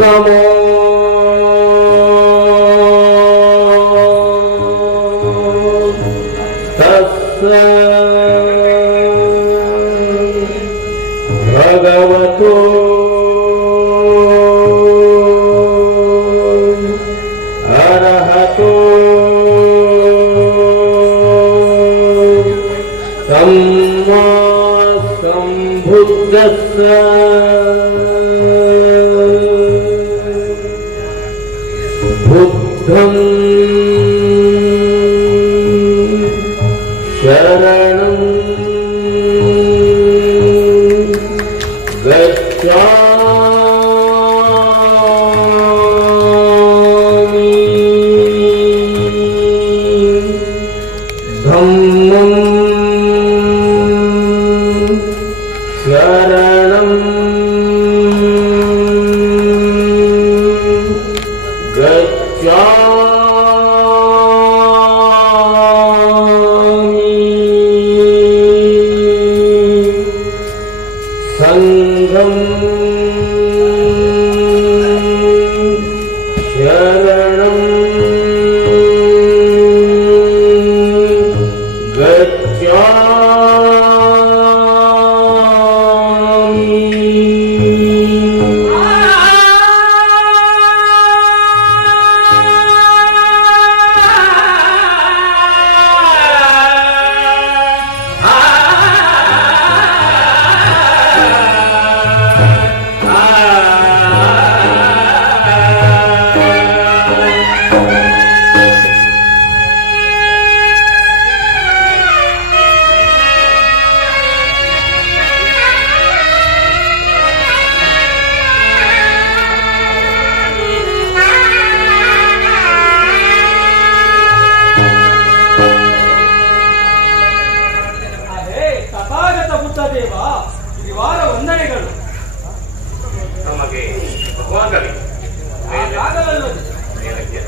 Namo Bhagavato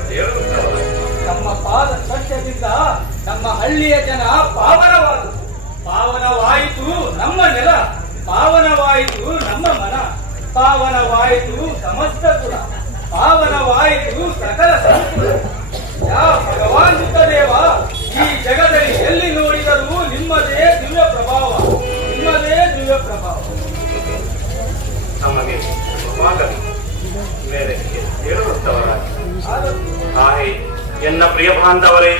ಹೇಳುತ್ತವಲ್ಲ. ನಮ್ಮ ಪಾದ ಸ್ಪರ್ಶದಿಂದ ನಮ್ಮ ಹಳ್ಳಿಯ ಜನ ಪಾವನವಾದ ಪಾವನವಾಯಿತು ನಮ್ಮ ನೆಲ, ಪಾವನವಾಯಿತು ನಮ್ಮ ಮನ, ಪಾವನವಾಯಿತು ಸಮಸ್ತ ಗುಣ ಎನ್ನ ಪ್ರಿಯ ಬಾಂಧವರೇ,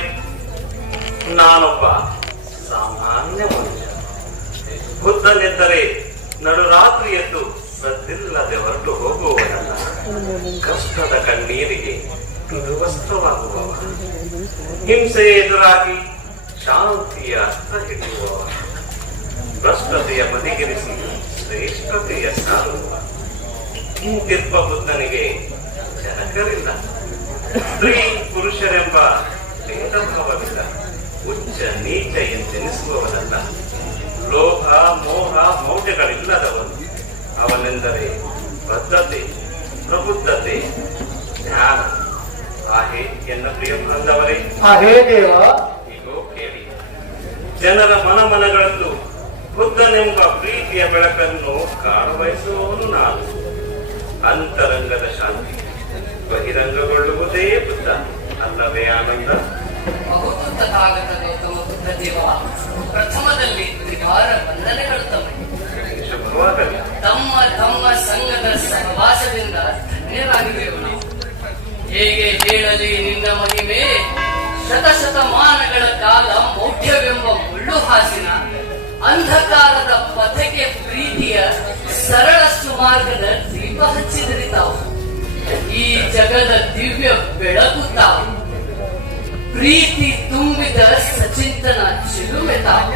ನಾನೊಬ್ಬ ಸಾಮಾನ್ಯ ಮನುಷ್ಯ. ಬುದ್ಧನೆಂದರೆ ನಡುರಾತ್ರಿ ಎದ್ದು ಸದ್ದಿಲ್ಲದೆ ಹೊರಟು ಹೋಗುವವನಲ್ಲ. ಕಷ್ಟದ ಕಣ್ಣೀರಿಗೆ ವಸ್ತ್ರವಾಗುವವ ಹಿಂಸೆ ಎದುರಾಗಿ ಶಾಂತಿಯ ಅರ್ಥ ಹಿಡಿಯುವವ ಭ್ರಷ್ಟತೆಯ ಬದಿಗಿರಿಸಿ ಶ್ರೇಷ್ಠತೆಯ ಸಾರುವ. ಹಿಂತಿರ್ಪ ಬುದ್ಧನಿಗೆ ಜನಕರಿಲ್ಲ. ಸ್ತ್ರೀ ಪುರುಷರೆಂಬ ಭೇದಭಾವವಿಲ್ಲ ಉಚ್ಚ ನೀಚ ಎಂದೆನಿಸುವವನಲ್ಲ. ಲೋಭ ಮೋಹ ಮೌಢ್ಯಗಳಿಲ್ಲದವನು ಅವನೆಂದರೆ ಬದ್ಧತೆ ಪ್ರಬುದ್ಧತೆ ಜ್ಞಾನ. ಆಹೇ ಎನ್ನ ಪ್ರಿಯ ಬಾಂಧವರೇ ಈಗೋ ಕೇಳಿ. ಜನರ ಮನಮನಗಳಲ್ಲೂ ಬುದ್ಧನೆಂಬ ಪ್ರೀತಿಯ ಬೆಳಕನ್ನು ಕಾಣಬಯಸುವವನು ನಾನು. ಅಂತರಂಗದ ಶಾಂತಿ. ಬಹಿರಂಗಗೊಳ್ಳುವುದೇ ಬುದ್ಧ. ಅಲ್ಲವೇ ಆನಂದ? ಗೌತಮ ಬುದ್ಧ ದೇವ ಪ್ರಥಮದಲ್ಲಿ ತ್ರಿವಾರ ವಂದನೆಗಳು ತಮಗೆ ತಮ್ಮ? ತಮ್ಮ ಸಂಘದ ಸಹವಾಸದಿಂದ ನಾವು ಹೇಗೆ ಹೇಳಲಿ ನಿನ್ನ ಮಹಿಮೆ? ಶತಶತಮಾನಗಳ ಕಾಲ ಮೌಢ್ಯವೆಂಬ ಮುಳ್ಳು ಹಾಸಿನ ಅಂಧಕಾರದ ಪಥಕ್ಕೆ ಪ್ರೀತಿಯ ಸರಳ ಸುಮಾರ್ಗದ ದೀಪ ಹಚ್ಚಿದರೆ ತಾವು. ಈ ಜಗದ ದಿವ್ಯ ಬೆಳಕು ತಾವು ಪ್ರೀತಿ ತುಂಬಿದ ಸಚಿಂತನ ಚಿಲುಮೆ ತಾವು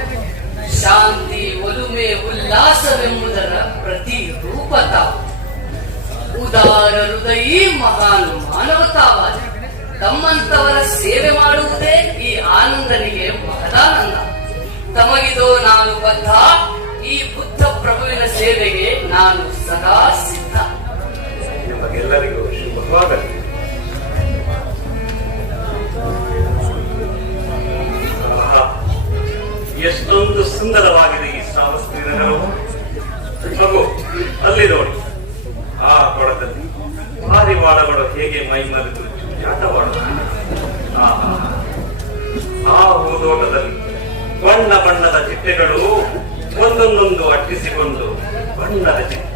ಶಾಂತಿ, ಒಲುಮೆ, ಉಲ್ಲಾಸವೆಂಬುದರ ಪ್ರತಿ ರೂಪ ತಾವು ಉದಾರ ಹೃದಯಿ ಮಹಾನ್ ಮಾನವತಾವಾದ ತಮ್ಮಂತವರ ಸೇವೆ ಮಾಡುವುದೇ ಈ ಆನಂದನಿಗೆ ಮಹದಾನಂದ. ತಮಗಿದೋ ನಾನು ಬದ್ಧ, ಈ ಬುದ್ಧ ಪ್ರಭುವಿನ ಸೇವೆಗೆ ನಾನು ಸದಾ ಸಿದ್ಧ. ನಿಮಗೆಲ್ಲರಿಗೂ ಶುಭವಾಗಲಿ it. ಎಷ್ಟೊಂದು ಸುಂದರವಾಗಿದೆ ಈ ಶ್ರಾವಸ್ತಿ ನಗರವು ಮಗು ಅಲ್ಲಿ ನೋಡಿ. ಆ ಕೊಳದಲ್ಲಿ ಪಾರಿವಾಳಗಳು ಹೇಗೆ ಮೈ ಆಹಾ. ಆ ಹೂದೋಟದಲ್ಲಿ ಬಣ್ಣ ಬಣ್ಣದ ಚಿಟ್ಟೆಗಳು ಒಂದೊಂದೊಂದು ಅಟ್ಟಿಸಿಕೊಂಡು ಬಣ್ಣದ ಚಿತ್ತಾರಗಂದೆ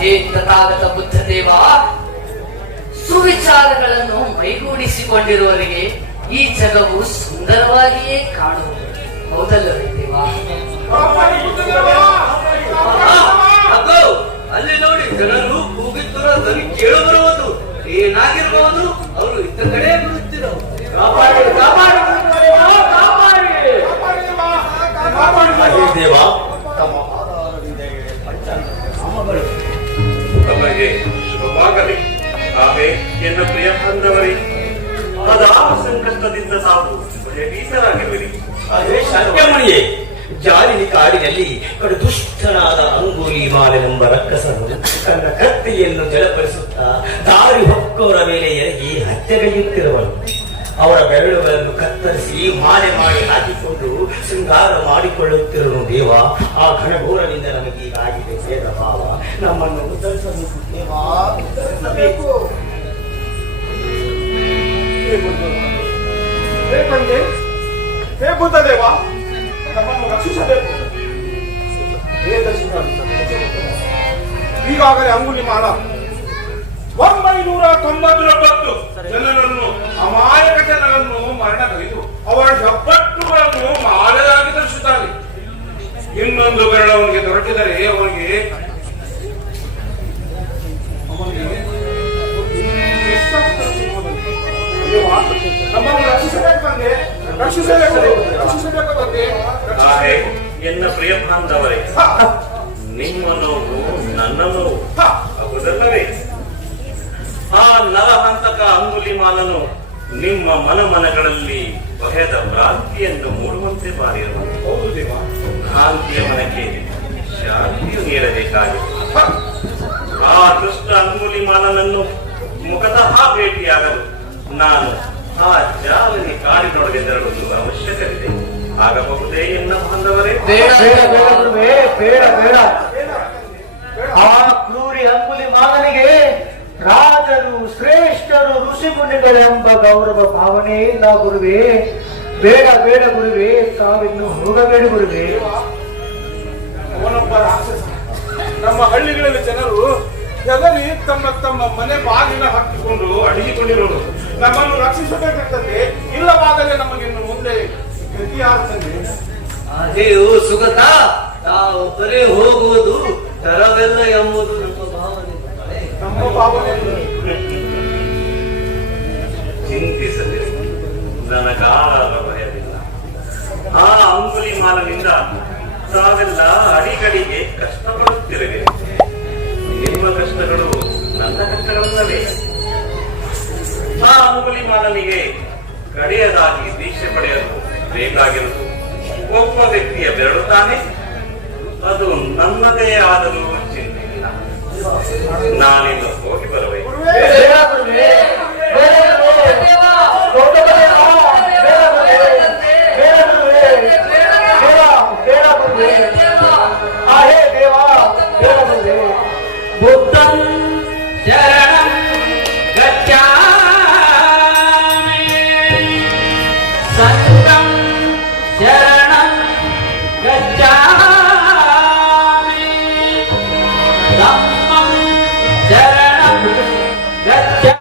ಹೇ ತಥಾಗತ ಬುದ್ಧ ದೇವ ಸುವಿಚಾರಗಳನ್ನು ಮೈಗೂಡಿಸಿಕೊಂಡಿರುವವರಿಗೆ ಈ ಜಗವು ಸುಂದರವಾಗಿಯೇ ಕಾಣುವುದು. ಹೌದಲ್ಲವೇ ದೇವ ಅಗೋ ಅಲ್ಲಿ ನೋಡಿ ಜನರು ಕೂಗುತ್ತಿರೋ ಧ್ವನಿ ಕೇಳು ಬರುವುದು ಏನಾಗಿರಬಹುದು? ಅವರು ಇತ್ತ ಕಡೆ ಬರುತ್ತಿರೋ ಕಾಪಾಡಿ ಕಾಪಾಡಿ. ದೇವ ಆಮೆ ಎನ್ನ ಪ್ರಿಯ ಬಂದವರೇ ಅದಾ ಸಂಕಷ್ಟದಿಂದ ತಾವು ಭಯಭೀತರಾಗಿರುವಿರಿ ಅದೇ ಶಕ್ಯಮಣಿಯೇ ಜಾಲಿನಿ ಕಾಡಿನಲ್ಲಿ ಕಡು ದುಷ್ಟನಾದ ಅಂಗುಲಿ ಮಾಲೆನೆಂಬ ರಕ್ಕಸನು ತನ್ನ ಕತ್ತಿಯನ್ನು ಜಲಪರಿಸುತ್ತಾ ದಾರಿ ಹೊಕ್ಕವರ ಮೇಲೆ ಎರಗಿ ಹತ್ಯೆಗೈಯುತ್ತಿರುವನು ಅವರ ಬೆರಳುಗಳನ್ನು ಕತ್ತರಿಸಿ ಮಾಲೆ ಮಾಡಿ ಹಾಕಿಕೊಂಡು ಶೃಂಗಾರ ಮಾಡಿಕೊಳ್ಳುತ್ತಿರುವನು ದೇವ, ಆ ಘನಘೋರದಿಂದ ನಮಗೆ ಆಗಿದೆ ಭೇದ ಭಾವ ನಮ್ಮನ್ನು ಉದ್ಧರಿಸಬೇಕು ದೇವ ಉದ್ಧರಿಸಬೇಕು ಹೇ ಬಂದೆ ಹೇ ಬುದ್ಧದೇವ ನಮ್ಮನ್ನು ರಕ್ಷಿಸಬೇಕು. ಈಗಾಗಲೇ ಅಂಗುಲಿ ಮಾಲ ಒಂಬೈನೂರ ತೊಂಬತ್ತೊಂಬತ್ತು ಜನರನ್ನು ಅಮಾಯಕ ಜನರನ್ನು ಮರಣಗೈದು, ಅವರ ಹೆಬ್ಬಟ್ಟುಗಳನ್ನು ಮಾಲೆಯಾಗಿ ಧರಿಸುತ್ತಾರೆ. ಇನ್ನೊಂದು ಬೆರಳವನಿಗೆ ದೊರಕಿದರೆ ಎನ್ನ ಪ್ರಿಯ ಬಾಂಧವರೇ ನಿಮ್ಮ ನೋವು ನನ್ನ ನೋವು ಆ ಹೌದಲ್ಲವೇ ಆ ನರಹಂತಕ ಅಂಗುಲಿಮಾಲನು ನಿಮ್ಮ ಮನ ಮನಗಳಲ್ಲಿ ಭಯದ ಭ್ರಾಂತಿಯನ್ನು ಮೂಡುವಂತೆ ದೇವ. ಭ್ರಾಂತಿಯ ಮನಕ್ಕೆ ಶಾಂತಿಯು ನೀಡಬೇಕಾಗಿದೆ. ಹ, ಆ ದುಷ್ಟ ಅಂಗುಲಿಮಾಲನನ್ನು ಮುಖತಃ ಭೇಟಿಯಾಗಲು ನಾನು ಆ ಜಾಲನಿ ಕಾಡಿನೊಳಗೆ ತೆರಳುವುದು ಅವಶ್ಯಕವಿದೆ. ಆಗಬಹುದೇ ಎನ್ನ ಬಾಂಧವರೇ ಬೇಡ ಬೇಡ ಬೇಡ ಗುರುವೇ ಬೇಡ ಬೇಡ. ಆ ಕ್ರೂರಿ ಅಂಗುಲಿ ಮಾನನಿಗೆ ರಾಜರು ಶ್ರೇಷ್ಠರು ಋಷಿಮುನಿಗಳೆಂಬ ಗೌರವ ಭಾವನೆ ಇಲ್ಲ ಗುರುವೇ. ಬೇಡ ಬೇಡ ಗುರುವೇ ತಾವಿನ್ನು ಹೋಗಬೇಡ ಗುರುವೇ. ಅವನೊಬ್ಬ ರಾಕ್ಷಸ. ನಮ್ಮ ಹಳ್ಳಿಗಳಲ್ಲಿ ಜನರು ಎದರಿ ತಮ್ಮ ತಮ್ಮ ಮನೆ ಬಾಗಿಲ ಹಾಕಿಕೊಂಡು ಅಡಗಿಕೊಂಡಿರೋರು. ನಮ್ಮನ್ನು ರಕ್ಷಿಸಬೇಕಂತಂದೆ ಇಲ್ಲವಾಗಲೇ ನಮಗಿನ್ನು ಮುಂದೆ ಅದೇಯು ಸುಗತ ತಾವೊಬ್ಬರೇ ಹೋಗುವುದು ತರವೆಲ್ಲ ಎಂಬುದು ನಮ್ಮ ಭಾವನೆ. ನಮ್ಮ ಭಾವನೆ ಚಿಂತಿಸದೆ ನನಗಾರದ ಭಯವಿಲ್ಲ. ಆ ಅಂಗುಲಿ ಮಾಲನಿಂದ ತಾವೆಲ್ಲ ಅಡಿಗಡಿಗೆ ಕಷ್ಟಪಡುತ್ತಿರುವೆ. ನಿಮ್ಮ ಕಷ್ಟಗಳು ನನ್ನ ಕಷ್ಟಗಳಲ್ಲವೇ? ಆ ಅಂಗುಲಿ ಮಾಲನಿಗೆ ಕಡೆಯದಾಗಿ ದೀಕ್ಷೆ ಪಡೆಯಲು ಬೇಕಾಗಿರುವುದು ಒಬ್ಬ ವ್ಯಕ್ತಿಯ ಬೆರಳು ಅದು ನನ್ನದೇ ಆದರೂ ಚಿಂತೆ ಇಲ್ಲ ನಾನಿನ್ನು ಹೋಗಿ ಬರಬೇಕು ಬೇಡ ಗುರುವೇ